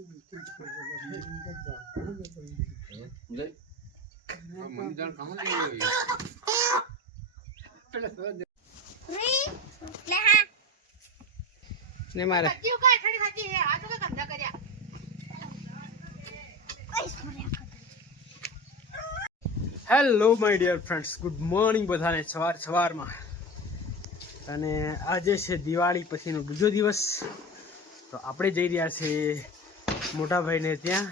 ને મારે hello my dear friends, good morning બધાને સવારમાં. અને આજે છે દિવાળી પછીનો બીજો દિવસ. તો આપણે જઈ રહ્યા છીએ મોટા ભાઈને ત્યાં.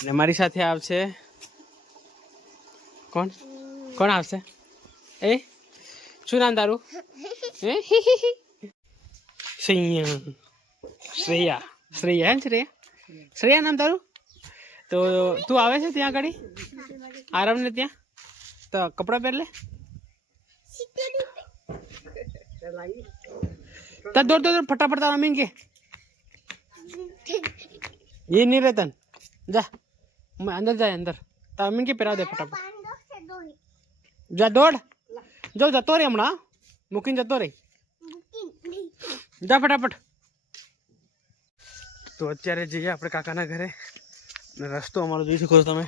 અને મારી સાથે આવશે કોણ કોણ આવશે? એ શું નામ તારું? શ્રેયા શ્રેયા શ્રેયા નામ તારું? તો તું આવે છે ત્યાં આગળ આરામને ત્યાં? તો કપડાં પહેર લે. દોડ ફટાફટ તારા અમીન કે ये नहीं रहता जा अंदर जाए अंदर तारा अमीन के પહેરાવ દે ફટાફટ. જા દોડ જો જતો રે હમણાં મૂકીને જતો રે. જા ફટાફટ. તો અત્યારે જઈએ આપણે કાકાના ઘરે. રસ્તો અમારો જોઈ શકો છો તમે.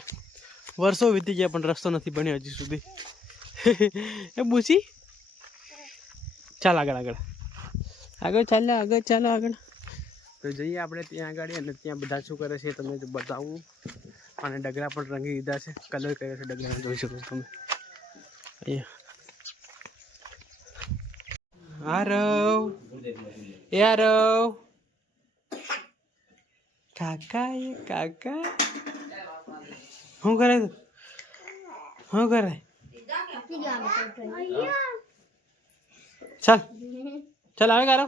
વર્ષો વીતી ગયા પણ રસ્તો નથી બન્યો હજી સુધી. એ બુસી ચાલ આગળ ચાલો. તો જઈએ આપણે ત્યાં આગળ. અને ત્યાં બધા શું કરે છે તમને બતાવું. અને ડગરા પણ રંગી દીધા છે, કલર કર્યો છે ડગરાને, જોઈ શકો છો તમે. આરવ કાકા શું કરે તું? શું કરે? ચાલ આવે કારો.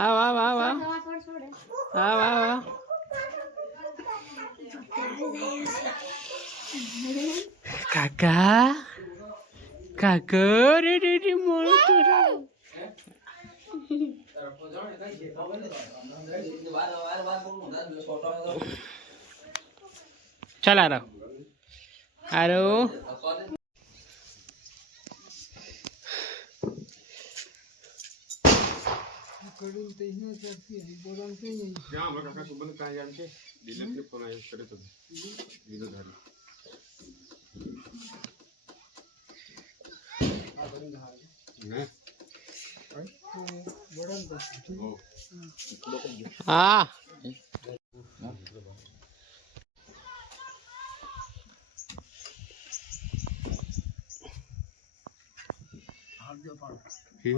આવ કાકા રે મોર તો ચાલ આરો હા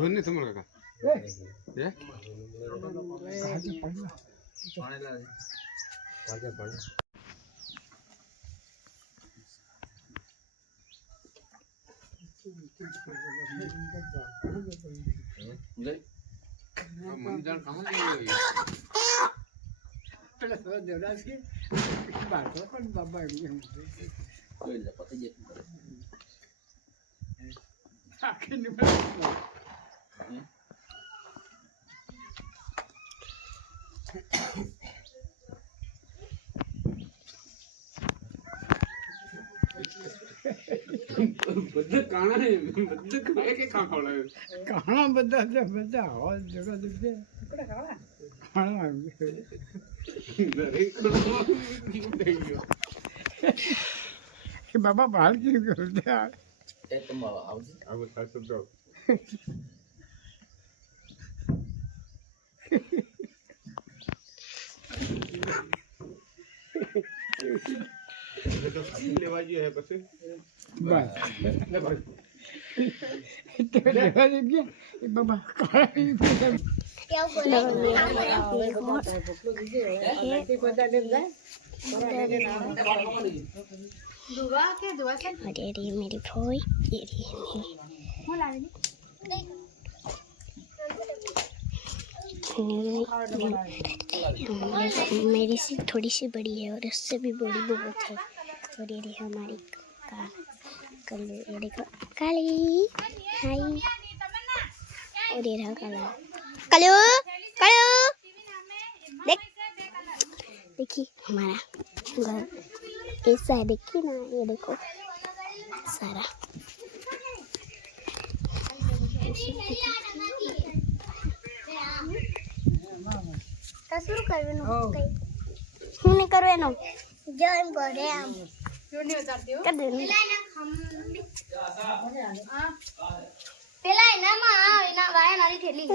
ને તમારા કાકા બધા કાણા બધા હોલ જગા બાબા બહાર કેવું કરું લેવા જઈએ પછી मेरी भोई मेरी से थोड़ी सी बड़ी है और उससे भी बड़ी बहुत है. और ये रही हमारी काली हाय. और ये रहा काला कालो देखिए हमारा घर ऐसा है. देखिए ना, ये देखो सारा તો શું કરવાનું કઈ હું નહીં કરું એનો જો એમ કરે આમ જો નહીં ઉતારતી હો કર દે પેલા એના વાયા નારી થેલી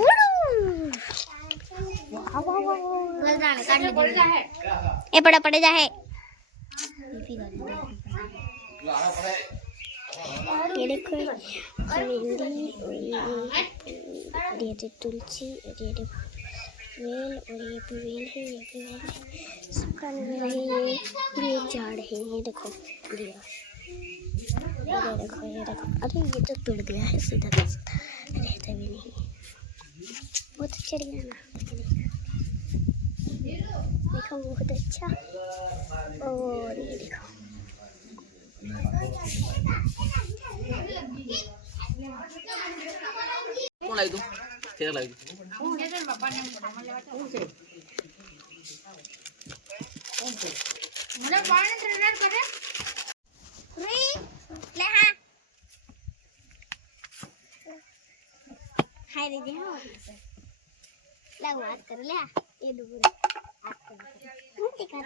એ પડે જાહે ये देखो मेहंदी और ये तुलसी और ये वेल और ये भी वेल है ये भी वेल है सबका वेल है ये झाड़ है ये देखो ये देखो अरे ये तो टूट गया है सीधा रहता भी नहीं बहुत अच्छा गया ना देखो बहुत अच्छा और ये देखो કોણ લાવી તું ફેર લાવી તું મને પાણી ટ્રેનર કરે રી લે હા હાય રે જે હો લે વાત કર લે એ દૂર વાત કર હું તે કર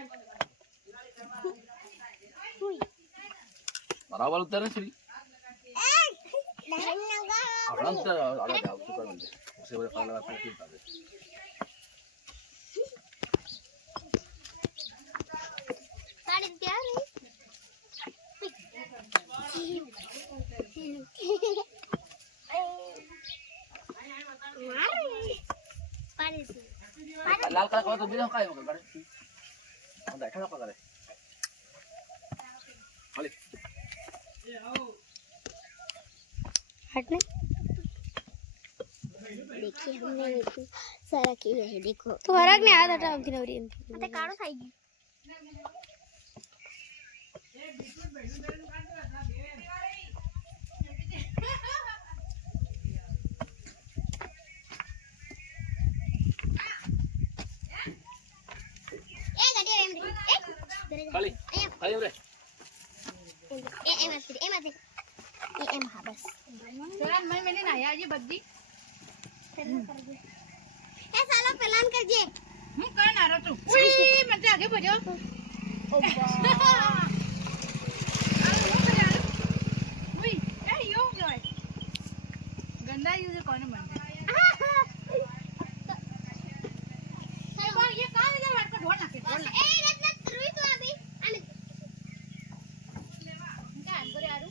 હુઈ बराबर उतर है श्री लहन लगा अपना उतर अलग जाओ सुपर बंदे उसे बोले खाना लगा फिर उतर साड़ी तैयार है लाल कलर का तो भी का है करे हम बैठा ना करे खाली हटने देखिए हमने इतनी सारा किया है देखो तो हरक ने आधा टाइम की नवरी अते काढ़ो खाएगी ए गड्डी एम खाली खाली रे एम हाँ बस પેલા મેને ના આયા જે બધી ए सालो प्लान करजे હું કઈ ના રહું ઉઈ મને આગે ભજો ઉઈ એ યો ગય ગંદા યુઝ કોને મને ये कहां ले जा ढोल ना के ढोल ना ए रत्न रुई तो अभी आने क्या अंदर यार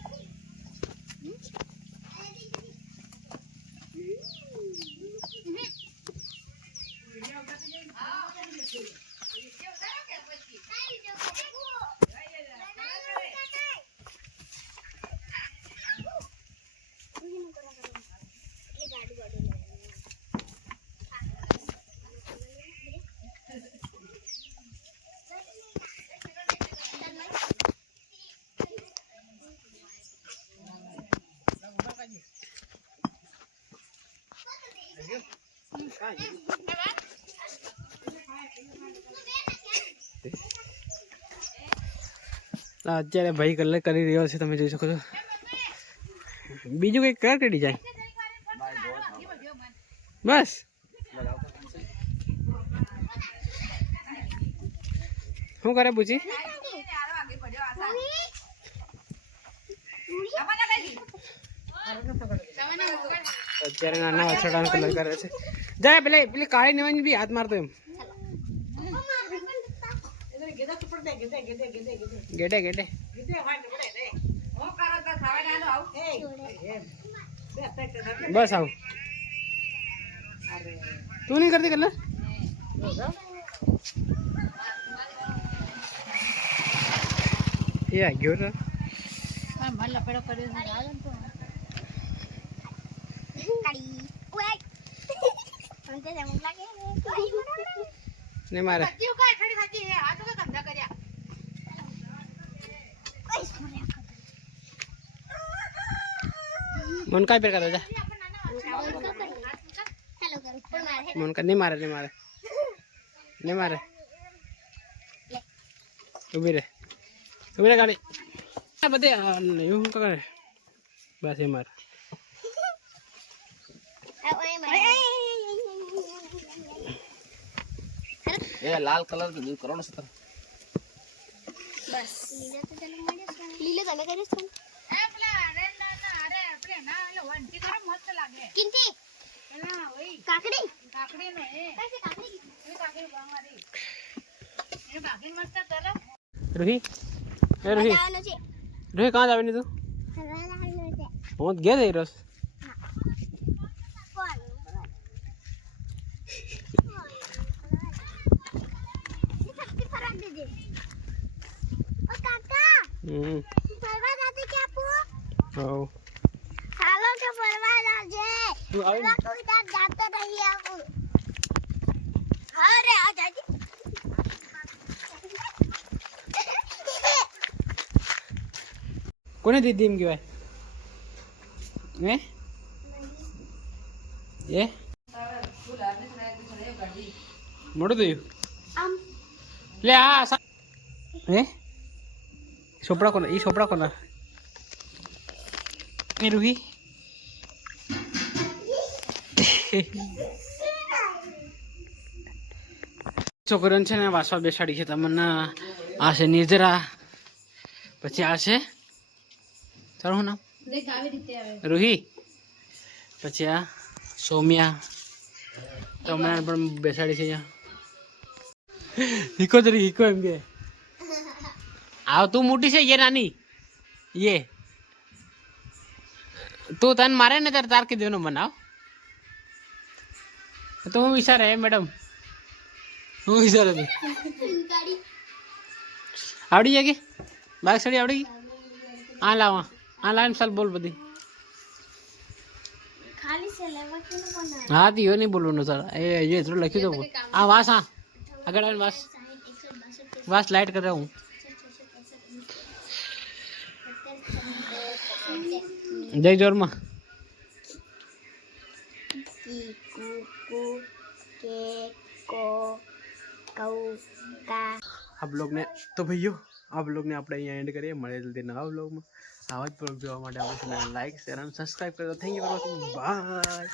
અત્યારે ભાઈ કલર કરી રહ્યો છે તમે જોઈ શકો છો બીજું કઈ કલર કરી ડિઝાઇન બસ શું કરે પૂછી અત્યારે નાના વાછરડાનો કલર કરે છે જાય પેલી કાળી નેવાની બી હાથ મારતો એમ गेटे गेटे बस आओ तू नहीं करती कलर ये गयो तो मन लपेड़ो करे तो कड़ी ओए हमसे जमक लागे नहीं मारे बच्चियों का खड़ी खाती है आज का धंधा करया मन काय पेर कर जा हेलो करो पर मारे मन का नहीं मारे नहीं मारे उभी रे गाड़ी बदे यूं का करे बस ये मार ओए मारे એ લાલ કલર કે દૂર કરો ને સતર બસ લીલો તમે કર્યું છે એ પેલા અરે આપણે ના એટલે વંટી કરો મસ્ત લાગે કિંતી પેલા ઓય કાકડી કાકડી ને કઈ કાકડી એ કાકડી બાંગવારી એ કાકડી મસ્ત કરે રૂહી એ રૂહી લાવવાનો છે રૂહી કहाँ जावे તું લાવવાનો છે હું તો ગયા જઈ રહ્યો છું. કોણ સબ્જી ફરાક દેજે ઓ કાકા ફરવા જાતે કે આપો હાઉ હાલો કે ફરવા જાજે તું આવી ને? કોઈ દાત જાતો નહીં આપું અરે આ જાજે કોને દીધી એમ કહેવાય હે એ મોડું થયું આમ લે આ હે છોપડા કોના એ છોપડા કોના એ રૂહી છોકરીઓને છે ને વાસવા બેસાડી છે તમને આ છે નિર્જરા પછી આ છે તારું શું નામ દેખ આવી રીતે આવે રૂહી પછી આ સૌમ્યા તો હમણાં પણ બેસાડી છે અહીંયા હિકો તરી હિકો એમ કે આવ તું મોટી છે ये નાની ये તું તને મારે ને તારે તાર કીધું એનો બનાવ તો હું વિચારે મેડમ હું વિચારે તું આવડી જાય કે બાઈક સાડી આવડી ગઈ આ લાવા આ લાઈન સાલ બોલ બધી ખાલી છે લેવા કે કોના હા તો નહીં બોલવાનું સર એ એટલું લખ્યું તો આ વાસ હા આગળ આવીને વાસ વાસ લાઇટ કરે હું જય જોરમાં કી કુ કુ કે કો કૌ કા આપ લોગને તો ભાઈઓ આપ લોગને આપણે અહીંયા એન્ડ કરીએ મળે જલ્દી નવા બ્લોગમાં આવા જ બ્લોગ જોવા માટે આપણે લાઈક શેર અને સબસ્ક્રાઈબ કરો thank you for watching bye